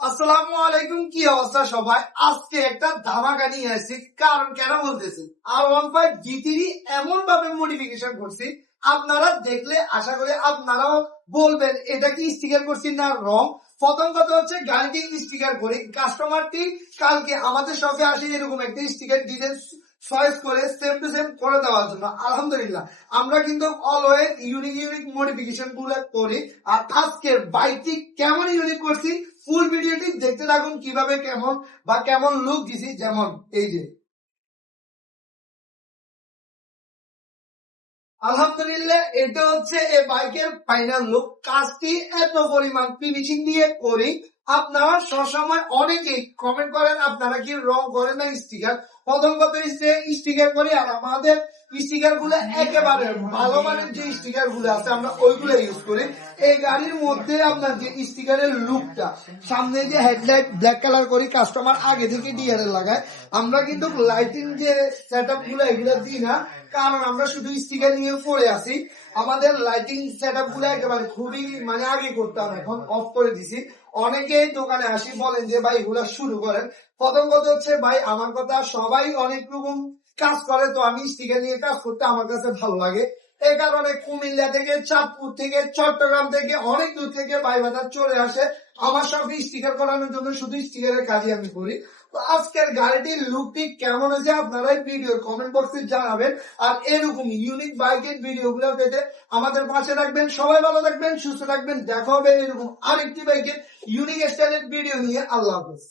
আসসালামু আলাইকুম, কি অবস্থা সবাই? আজকে একটা ধামাকা নিয়ে আসছি। কারণ কেন বলতেছি, R15 GT এমন ভাবে মডিফিকেশন করছি, আপনারা দেখলে আশা করি আপনারাও বলবেন এটা কি স্টিকার করছি না রং। প্রথম কথা হচ্ছে গাড়িটি স্টিকার করি, কাস্টমারটি কালকে আমাদের শপে আসে এরকম একটা স্টিকার ডিজাইন চয়েস করে সেম টু সেম করে দেওয়ার জন্য। আলহামদুলিল্লাহ আমরা কিন্তু অলওয়েজ ইউনিক ইউনিক মডিফিকেশন গুলো করি। আর আজকের বাইকটি কেমন ইউনিক করছি ফুল ভিডিওটি দেখতে থাকুন, কিভাবে কেমন বা কেমন লুক দিছি। যেমন এই যে আলহামদুলিল্লাহ এটা হচ্ছে এই বাইকের ফাইনাল লুক। কাজটি এত পরিমাণ ফিনিশিং দিয়ে করি, আপনারা সবসময় অনেকেই কমেন্ট করেন আপনারা কি রং করেন না স্টিকার। প্রথম কথা হচ্ছে স্টিকার করি, আর আমাদের স্টিকার গুলো একেবারে ভালো মানের যে স্টিকার গুলো আছে আমরা ওইগুলো ইউজ করি। এই গাড়ির মধ্যে আপনার যে স্টিকারের লুকটা, সামনে যে হেডলাইট ব্ল্যাক কালার করি, কাস্টমার আগে থেকে ডিআরএল লাগায়। আমরা কিন্তু লাইটিং যে সেট আপ গুলো এগুলো দিই না, কারণ আমরা শুধু স্টিকার নিয়ে পড়ে আসি। আমাদের লাইটিং সেট আপ গুলো একেবারে খুবই আগে করতাম, এখন অফ করে দিছি। অনেকেই দোকানে আসি বলেন যে ভাই এগুলা শুরু করেন। প্রথম কথা হচ্ছে ভাই আমার কথা, সবাই অনেক রকম কাজ করে, তো আমি স্টিকার নিয়ে কাজ করতে আমার কাছে ভালো লাগে। এই কারণে কুমিল্লা থেকে, চাঁদপুর থেকে, চট্টগ্রাম থেকে, অনেক দূর থেকে ভাই বাজার চলে আসে আমার সঙ্গে স্টিকার করানোর জন্য। শুধু স্টিকারের কাজই আমি করি। তো আজকের গাড়িটির লুকটি কেমন হয়েছে আপনারা ভিডিওর কমেন্ট বক্সে জানাবেন। আর এরকম ইউনিক বাইকের ভিডিও গুলো পেতে আমাদের পাশে থাকবেন। সবাই ভালো থাকবেন, সুস্থ থাকবেন। দেখা হবে এরকম আরেকটি বাইকের ইউনিক স্টাইলের ভিডিও নিয়ে। আল্লাহ হাফেজ।